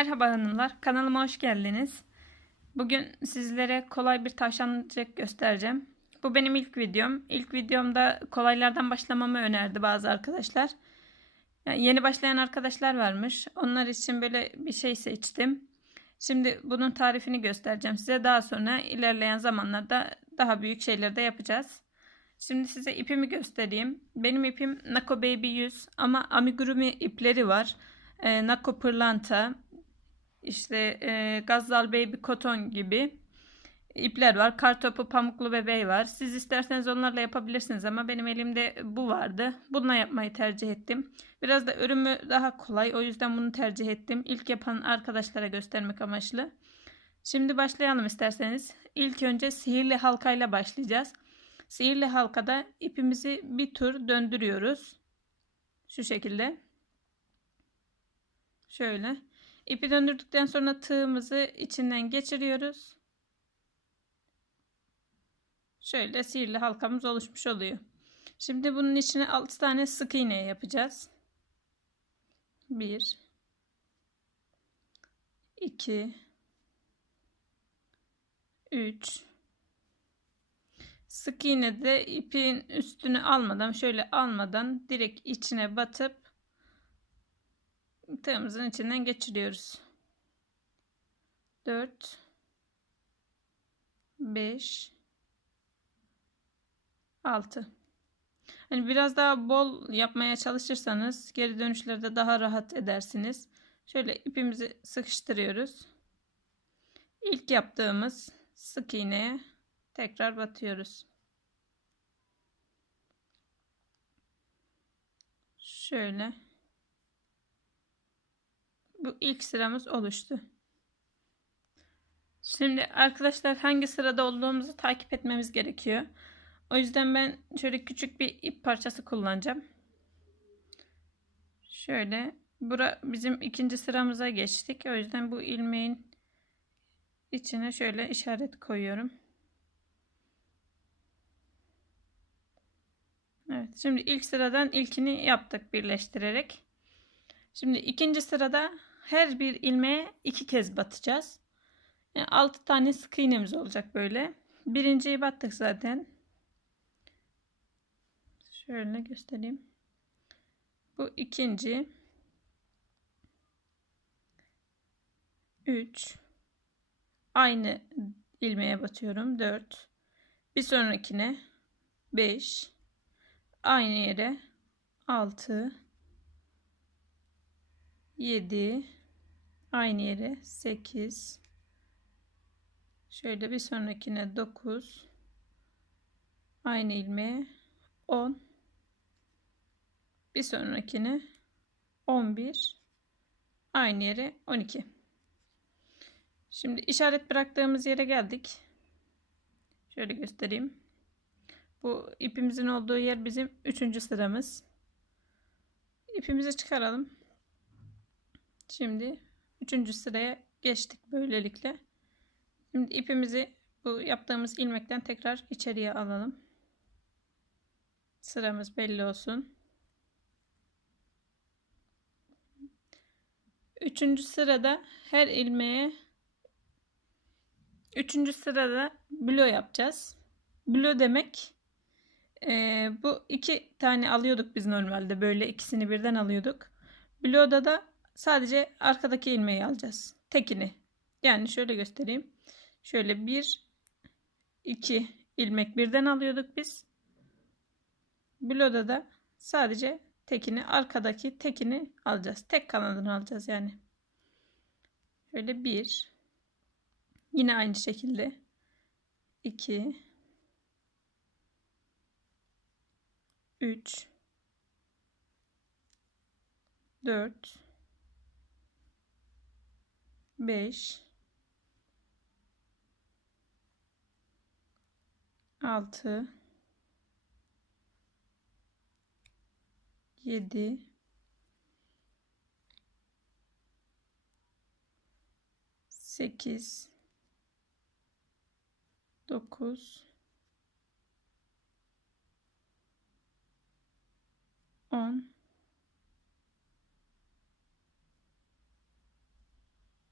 Merhaba hanımlar, kanalıma hoş geldiniz. Bugün sizlere kolay bir tavşancık göstereceğim. Bu benim ilk videom. İlk videomda kolaylardan başlamamı önerdi bazı arkadaşlar. Yani yeni başlayan arkadaşlar varmış. Onlar için böyle bir şey seçtim. Şimdi bunun tarifini göstereceğim size. Daha sonra ilerleyen zamanlarda daha büyük şeyler de yapacağız. Şimdi size ipimi göstereyim. Benim ipim Nako Baby 100 ama amigurumi ipleri var. Nako Pırlanta, İşte Gazzal Baby Cotton gibi ipler var. Kartopu pamuklu bebeği var. Siz isterseniz onlarla yapabilirsiniz ama benim elimde bu vardı. Bununla yapmayı tercih ettim. Biraz da örümü daha kolay. O yüzden bunu tercih ettim. İlk yapan arkadaşlara göstermek amaçlı. Şimdi başlayalım isterseniz. İlk önce sihirli halkayla başlayacağız. Sihirli halkada ipimizi bir tur döndürüyoruz. Şu şekilde. Şöyle. İpi döndürdükten sonra tığımızı içinden geçiriyoruz. Şöyle sihirli halkamız oluşmuş oluyor. Şimdi bunun içine 6 tane sık iğne yapacağız. 1 2 3 Sık iğne de ipin üstünü almadan, şöyle almadan direkt içine batıp tığımızın içinden geçiriyoruz. 4 5 6 Hani biraz daha bol yapmaya çalışırsanız geri dönüşlerde daha rahat edersiniz. Şöyle ipimizi sıkıştırıyoruz. İlk yaptığımız sık iğneye tekrar batıyoruz. Şöyle. Bu ilk sıramız oluştu. Şimdi arkadaşlar hangi sırada olduğumuzu takip etmemiz gerekiyor. O yüzden ben şöyle küçük bir ip parçası kullanacağım. Şöyle. Bura bizim ikinci sıramıza geçtik. O yüzden bu ilmeğin içine şöyle işaret koyuyorum. Evet, şimdi ilk sıradan ilkini yaptık birleştirerek. Şimdi ikinci sırada her bir ilmeğe 2 kez batacağız. Yani 6 tane sık iğnemiz olacak böyle. Birinciyi battık zaten. Şöyle göstereyim. Bu ikinci. 3. Aynı ilmeğe batıyorum. 4. Bir sonrakine 5. Aynı yere 6. 7. Aynı yere 8. Şöyle bir sonrakine 9. Aynı ilmeğe 10. Bir sonrakine 11. Aynı yere 12. Şimdi işaret bıraktığımız yere geldik. Şöyle göstereyim. Bu ipimizin olduğu yer bizim 3. sıramız. İpimizi çıkaralım. Şimdi 3. sıraya geçtik böylelikle. Şimdi ipimizi bu yaptığımız ilmekten tekrar içeriye alalım. Sıramız belli olsun. 3. sırada her ilmeğe 3. sırada blö yapacağız. Blö demek bu 2 tane alıyorduk biz normalde, böyle ikisini birden alıyorduk. Blö'da da sadece arkadaki ilmeği alacağız. Tekini. Yani şöyle göstereyim. Şöyle 1 2 ilmek birden alıyorduk biz. Blö'da da sadece tekini, arkadaki tekini alacağız. Tek kanadını alacağız yani. Şöyle 1. Yine aynı şekilde 2 3 4 5 6 7 8 9 10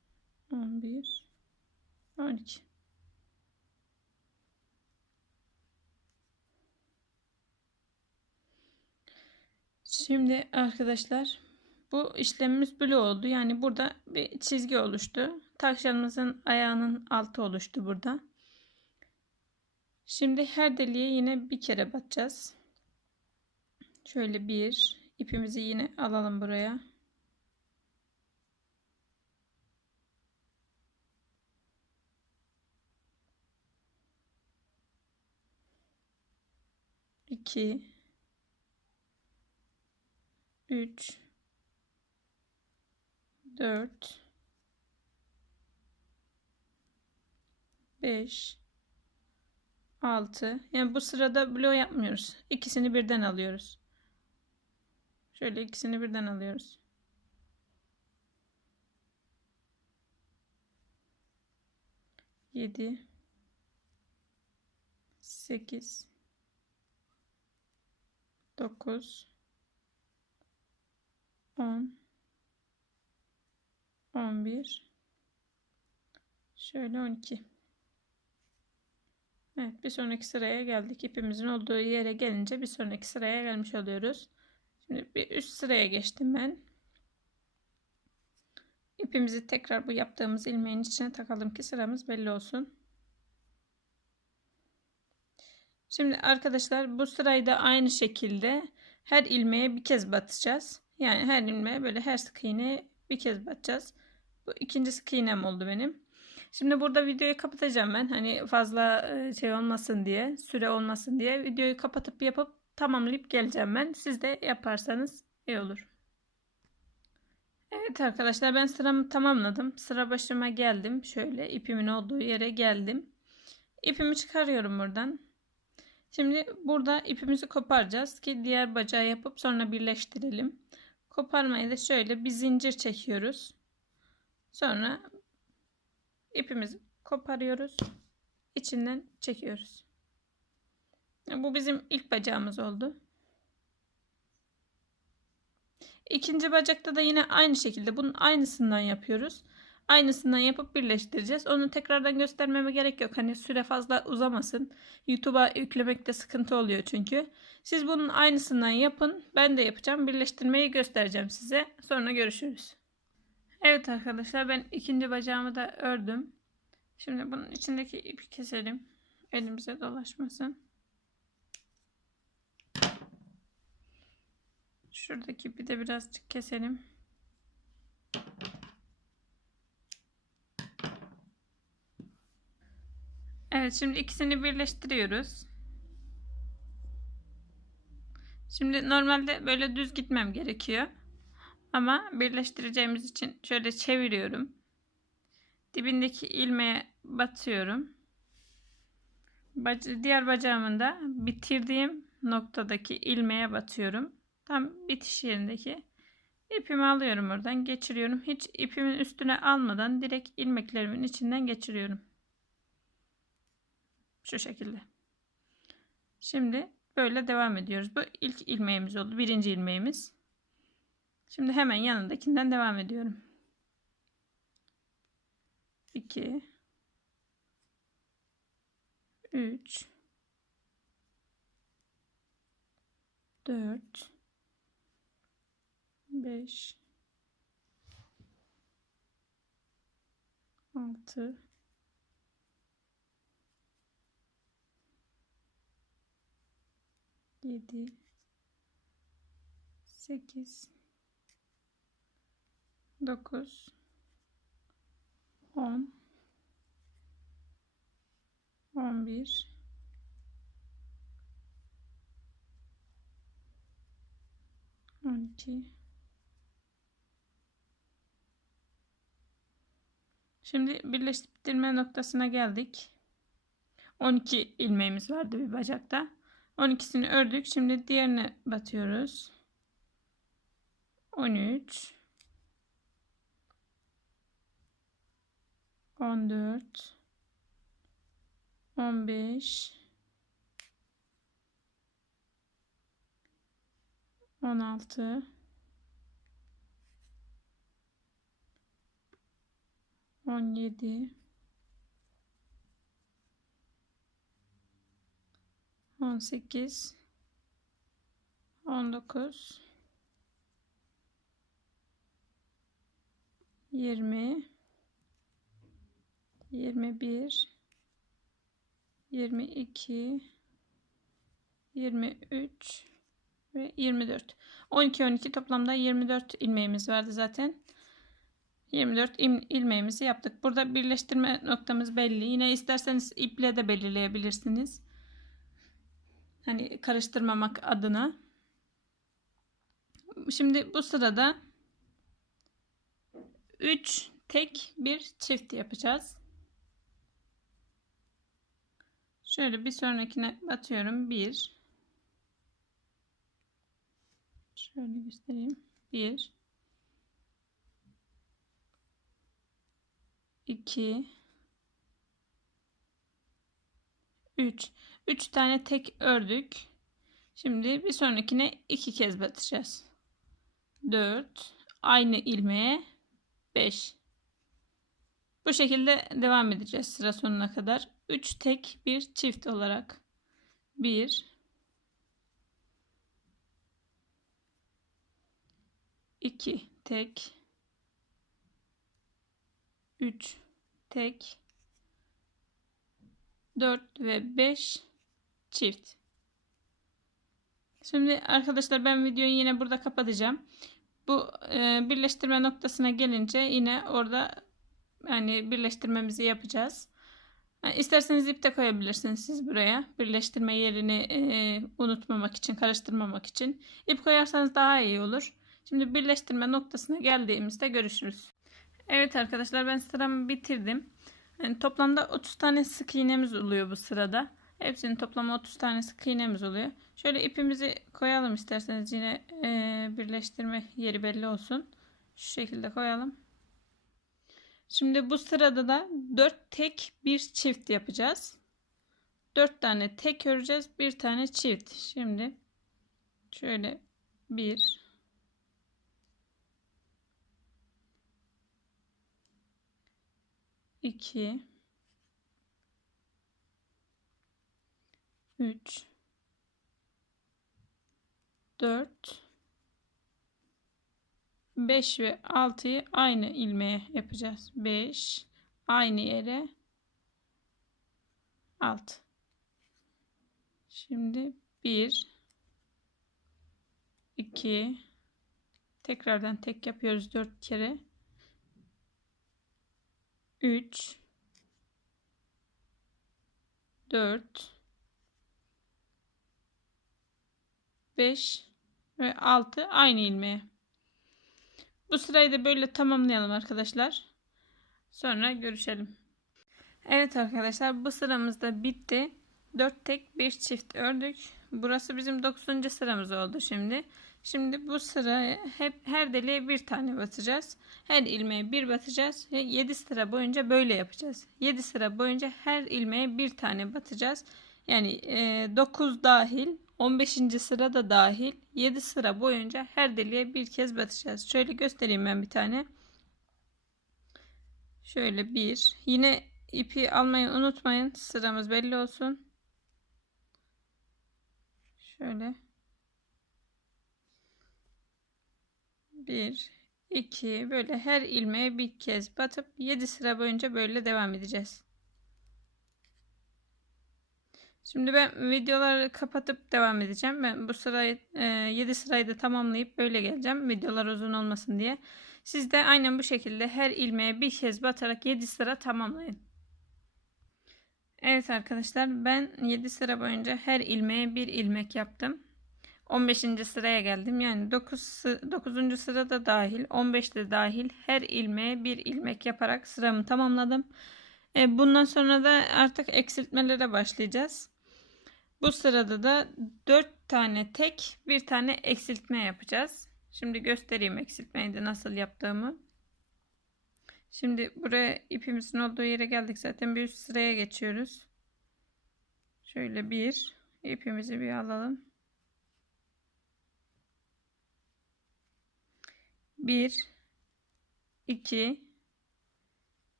11, 12. Şimdi arkadaşlar bu işlemimiz böyle oldu. Yani burada bir çizgi oluştu. Tavşanımızın ayağının altı oluştu burada. Şimdi her deliğe yine bir kere batacağız. Şöyle bir ipimizi yine alalım buraya. İki, üç, dört, beş, 6. Yani bu sırada bloğu yapmıyoruz. İkisini birden alıyoruz. Şöyle ikisini birden alıyoruz. 7, 8, 9, 10, 11, şöyle 12. Evet, bir sonraki sıraya geldik. İpimizin olduğu yere gelince bir sonraki sıraya gelmiş oluyoruz. Şimdi bir üst sıraya geçtim ben. İpimizi tekrar bu yaptığımız ilmeğin içine takalım ki sıramız belli olsun. Şimdi arkadaşlar bu sırayı da aynı şekilde her ilmeğe bir kez batacağız. Yani her ilmeğe böyle her sık iğneye bir kez batacağız. Bu ikinci sık iğnem oldu benim. Şimdi burada videoyu kapatacağım ben. Hani fazla şey olmasın diye, süre olmasın diye videoyu kapatıp yapıp tamamlayıp geleceğim ben. Siz de yaparsanız iyi olur. Evet arkadaşlar, ben sıramı tamamladım. Sıra başıma geldim. Şöyle ipimin olduğu yere geldim. İpimi çıkarıyorum buradan. Şimdi burada ipimizi koparacağız ki diğer bacağı yapıp sonra birleştirelim. Koparmayı da şöyle bir zincir çekiyoruz. Sonra ipimizi koparıyoruz. İçinden çekiyoruz. Bu bizim ilk bacağımız oldu. İkinci bacakta da yine aynı şekilde bunun aynısından yapıyoruz. Aynısından yapıp birleştireceğiz. Onu tekrardan göstermeme gerek yok. Hani süre fazla uzamasın. YouTube'a yüklemekte sıkıntı oluyor çünkü. Siz bunun aynısından yapın. Ben de yapacağım. Birleştirmeyi göstereceğim size. Sonra görüşürüz. Evet arkadaşlar, ben ikinci bacağımı da ördüm. Şimdi bunun içindeki ipi keselim. Elimize dolaşmasın. Şuradaki ipi de birazcık keselim. Evet, şimdi ikisini birleştiriyoruz. Şimdi normalde böyle düz gitmem gerekiyor. Ama birleştireceğimiz için şöyle çeviriyorum. Dibindeki ilmeğe batıyorum. Diğer bacağımın da bitirdiğim noktadaki ilmeğe batıyorum. Tam bitiş yerindeki ipimi alıyorum, oradan geçiriyorum. Hiç ipimin üstüne almadan direkt ilmeklerimin içinden geçiriyorum. Şu şekilde. Şimdi böyle devam ediyoruz. Bu ilk ilmeğimiz oldu. Birinci ilmeğimiz. Şimdi hemen yanındakinden devam ediyorum. 2, 3, 4, 5, 6, 7, 8, 9, 10, 11, 12. Şimdi birleştirme noktasına geldik. 12 ilmeğimiz vardı bir bacakta. 12'sini ördük. Şimdi diğerine batıyoruz. 13, 14, 15, 16, 17, 18, 19, 20, 21, 22, 23 ve 24. 12 toplamda 24 ilmeğimiz vardı zaten. 24 ilmeğimizi yaptık. Burada birleştirme noktamız belli. Yine isterseniz iple de belirleyebilirsiniz. Hani karıştırmamak adına. Şimdi bu sırada 3 tek bir çift yapacağız. Şöyle bir sonrakine batıyorum. 1, şöyle göstereyim. 1, 2, 3. 3 tane tek ördük. Şimdi bir sonrakine 2 kez batacağız. 4, aynı ilmeğe 5. Bu şekilde devam edeceğiz sıra sonuna kadar. 3 tek bir çift olarak. 1, 2 tek, 3 tek, 4 ve 5 çift. Şimdi arkadaşlar ben videoyu yine burada kapatacağım. Bu birleştirme noktasına gelince yine orada yani birleştirmemizi yapacağız. İsterseniz ip de koyabilirsiniz siz buraya. Birleştirme yerini unutmamak için, karıştırmamak için. İp koyarsanız daha iyi olur. Şimdi birleştirme noktasına geldiğimizde görüşürüz. Evet arkadaşlar ben sıramı bitirdim. Yani toplamda 30 tane sık iğnemiz oluyor bu sırada. Hepsinin toplamı 30 tane sık iğnemiz oluyor. Şöyle ipimizi koyalım isterseniz yine birleştirme yeri belli olsun. Şu şekilde koyalım. Şimdi bu sırada da 4 tek bir çift yapacağız. 4 tane tek öreceğiz. Bir tane çift. Şimdi şöyle 1, 2, 3, 4, 5 ve 6'yı aynı ilmeğe yapacağız. 5 aynı yere 6. Şimdi 1, 2, tekrardan tek yapıyoruz 4 kere. 3, 4, 5 ve 6 aynı ilmeğe. Bu sırayı da böyle tamamlayalım arkadaşlar. Sonra görüşelim. Evet arkadaşlar bu sıramız da bitti. 4 tek bir çift ördük. Burası bizim 9. sıramız oldu şimdi. Şimdi bu sıraya hep her deliğe bir tane batacağız. Her ilmeğe bir batacağız. 7 sıra boyunca böyle yapacağız. 7 sıra boyunca her ilmeğe bir tane batacağız. Yani 9 dahil, 15. sıra da dahil 7 sıra boyunca her deliğe bir kez batacağız. Şöyle göstereyim ben bir tane. Şöyle bir. Yine ipi almayı unutmayın. Sıramız belli olsun. Şöyle. 1, 2 böyle her ilmeğe bir kez batıp 7 sıra boyunca böyle devam edeceğiz. Şimdi ben videoları kapatıp devam edeceğim. Ben bu sırayı 7 sırayı da tamamlayıp böyle geleceğim. Videolar uzun olmasın diye. Siz de aynen bu şekilde her ilmeğe bir kez batarak 7 sıra tamamlayın. Evet arkadaşlar ben 7 sıra boyunca her ilmeğe bir ilmek yaptım. 15. sıraya geldim. Yani 9. sırada dahil 15'te dahil her ilmeğe bir ilmek yaparak sıramı tamamladım. Bundan sonra da artık eksiltmelere başlayacağız. Bu sırada da 4 tane tek bir tane eksiltme yapacağız. Şimdi göstereyim eksiltmeyi de nasıl yaptığımı. Şimdi buraya ipimizin olduğu yere geldik. Zaten bir üst sıraya geçiyoruz. Şöyle bir ipimizi bir alalım. 1, 2,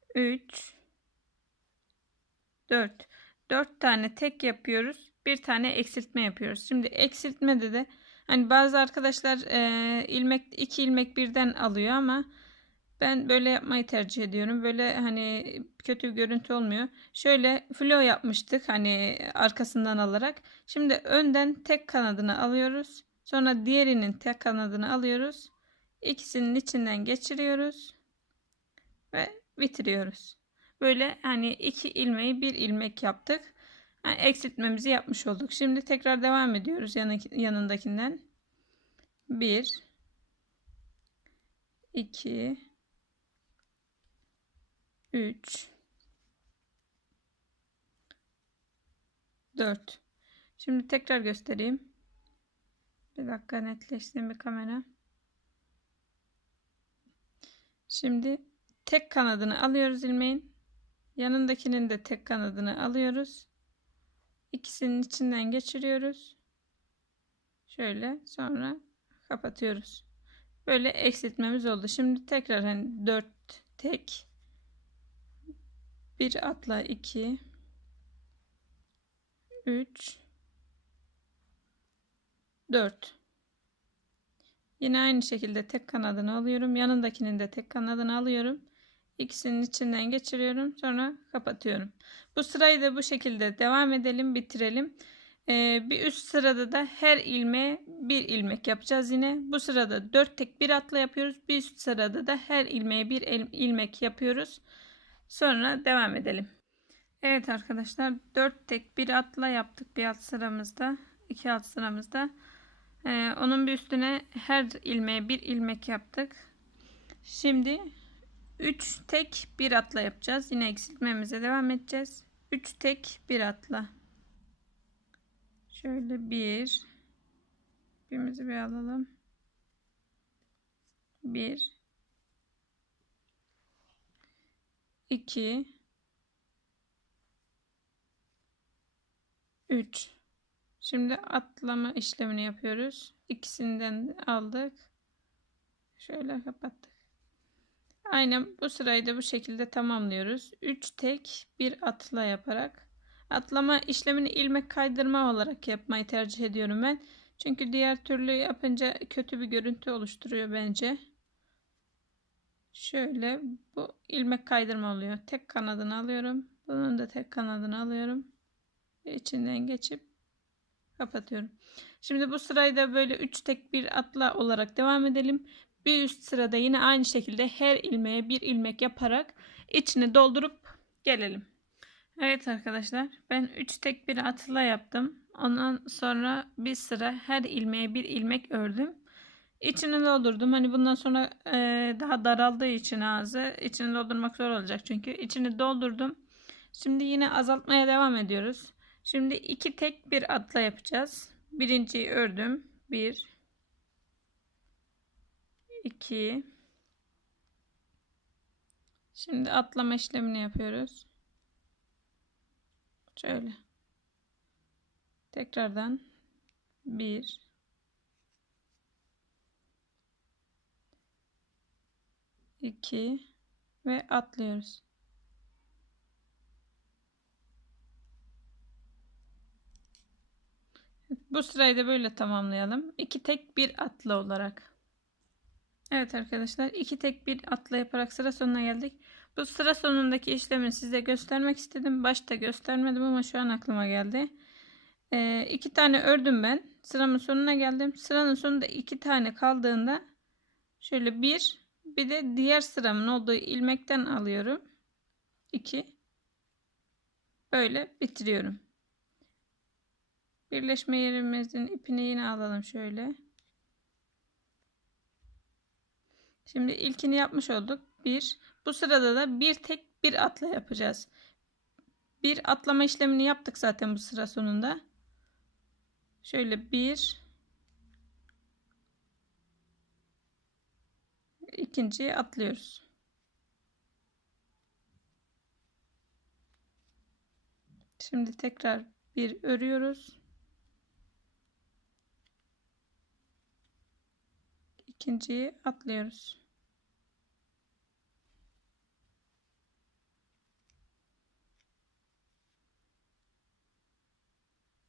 3, 4. 4 tane tek yapıyoruz. Bir tane eksiltme yapıyoruz. Şimdi eksiltmede de hani bazı arkadaşlar ilmek 2 ilmek birden alıyor ama ben böyle yapmayı tercih ediyorum. Böyle hani kötü bir görüntü olmuyor. Şöyle flo yapmıştık hani arkasından alarak. Şimdi önden tek kanadını alıyoruz. Sonra diğerinin tek kanadını alıyoruz. İkisinin içinden geçiriyoruz ve bitiriyoruz. Böyle hani 2 ilmeği bir ilmek yaptık. Yani eksiltmemizi yapmış olduk. Şimdi tekrar devam ediyoruz yanındakinden. 1, 2, 3, 4. Şimdi tekrar göstereyim. Bir dakika netleşsin bir kamera. Şimdi tek kanadını alıyoruz ilmeğin. Yanındakinin de tek kanadını alıyoruz. İkisinin içinden geçiriyoruz. Şöyle sonra kapatıyoruz. Böyle eksiltmemiz oldu. Şimdi tekrar hani 4 tek, bir atla 2, 3, 4. Yine aynı şekilde tek kanadını alıyorum. Yanındakinin de tek kanadını alıyorum. İkisinin içinden geçiriyorum. Sonra kapatıyorum. Bu sırayı da bu şekilde devam edelim, bitirelim. Bir üst sırada da her ilmeğe bir ilmek yapacağız yine. Bu sırada 4 tek bir atla yapıyoruz. Bir üst sırada da her ilmeğe bir ilmek yapıyoruz. Sonra devam edelim. Evet arkadaşlar 4 tek bir atla yaptık bir alt sıramızda. 2 alt sıramızda. Onun bir üstüne her ilmeğe bir ilmek yaptık. Şimdi 3 tek bir atla yapacağız. Yine eksiltmemize devam edeceğiz. 3 tek bir atla. Şöyle ipimizi bir alalım. 1, 2, 3. Şimdi atlama işlemini yapıyoruz. İkisinden aldık. Şöyle kapattık. Aynen bu sırayı da bu şekilde tamamlıyoruz. 3 tek bir atla yaparak. Atlama işlemini ilmek kaydırma olarak yapmayı tercih ediyorum ben. Çünkü diğer türlü yapınca kötü bir görüntü oluşturuyor bence. Şöyle bu ilmek kaydırma oluyor. Tek kanadını alıyorum. Bunun da tek kanadını alıyorum. Ve içinden geçip kapatıyorum. Şimdi bu sırayı da böyle 3 tek bir atla olarak devam edelim. Bir üst sırada yine aynı şekilde her ilmeğe bir ilmek yaparak içini doldurup gelelim. Evet arkadaşlar ben 3 tek bir atla yaptım. Ondan sonra bir sıra her ilmeğe bir ilmek ördüm. İçini doldurdum. Hani bundan sonra daha daraldığı için ağzı içini doldurmak zor olacak çünkü içini doldurdum. Şimdi yine azaltmaya devam ediyoruz. Şimdi 2 tek bir atla yapacağız. Birinciyi ördüm. 1, 2. Şimdi atlama işlemini yapıyoruz. Şöyle. Tekrardan 1, 2 ve atlıyoruz. Bu sırayı da böyle tamamlayalım. 2 tek bir atla olarak. Evet arkadaşlar 2 tek bir atla yaparak sıra sonuna geldik. Bu sıra sonundaki işlemi size göstermek istedim. Başta göstermedim ama şu an aklıma geldi. 2 tane ördüm ben. Sıramın sonuna geldim. Sıranın sonunda 2 tane kaldığında şöyle bir de diğer sıramın olduğu ilmekten alıyorum. 2. Böyle bitiriyorum. Birleşme yerimizin ipini yine alalım şöyle. Şimdi ilkini yapmış olduk. Bu sırada da bir tek bir atla yapacağız. Bir atlama işlemini yaptık zaten bu sıra sonunda. Şöyle ikinciyi atlıyoruz. Şimdi tekrar bir örüyoruz. İkinciyi atlıyoruz.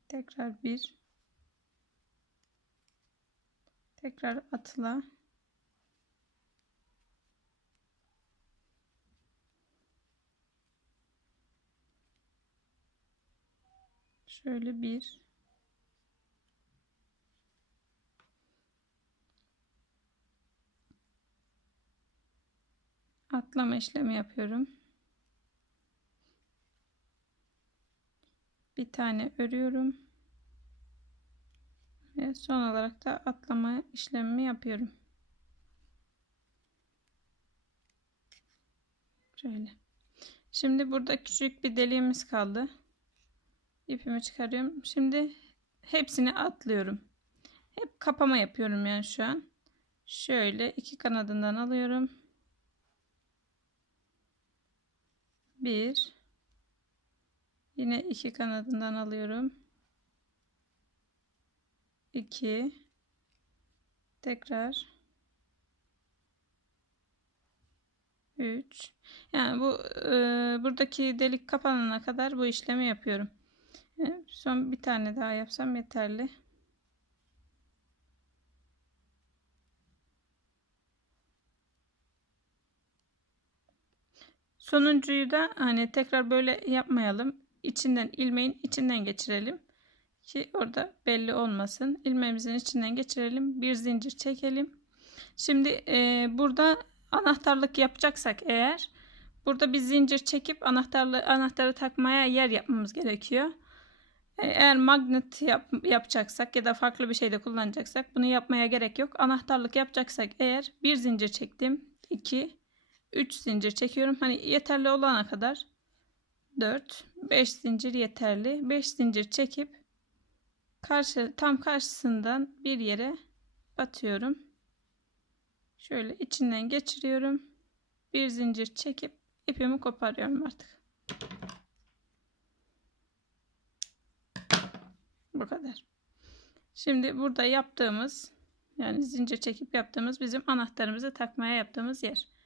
Tekrar bir. Tekrar atla. Şöyle bir. Atlama işlemi yapıyorum. Bir tane örüyorum. Ve son olarak da atlama işlemimi yapıyorum. Şöyle. Şimdi burada küçük bir deliğimiz kaldı. İpimi çıkarıyorum. Şimdi hepsini atlıyorum. Hep kapama yapıyorum yani şu an. Şöyle iki kanadından alıyorum. Bir. Yine iki kanadından alıyorum. 2. Tekrar 3. Yani bu buradaki delik kapanana kadar bu işlemi yapıyorum. Son bir tane daha yapsam yeterli. Sonuncuyu da hani tekrar böyle yapmayalım. İçinden ilmeğin içinden geçirelim ki orada belli olmasın. İlmeğimizin içinden geçirelim. Bir zincir çekelim. Şimdi burada anahtarlık yapacaksak eğer burada bir zincir çekip anahtarı takmaya yer yapmamız gerekiyor. Eğer magnet yapacaksak ya da farklı bir şey de kullanacaksak bunu yapmaya gerek yok. Anahtarlık yapacaksak eğer bir zincir çektim. 2, 3 zincir çekiyorum. Hani yeterli olana kadar 4, 5 zincir yeterli. 5 zincir çekip tam karşısından bir yere batıyorum. Şöyle içinden geçiriyorum. Bir zincir çekip ipimi koparıyorum artık. Bu kadar. Şimdi burada yaptığımız yani zincir çekip yaptığımız bizim anahtarımızı takmaya yaptığımız yer.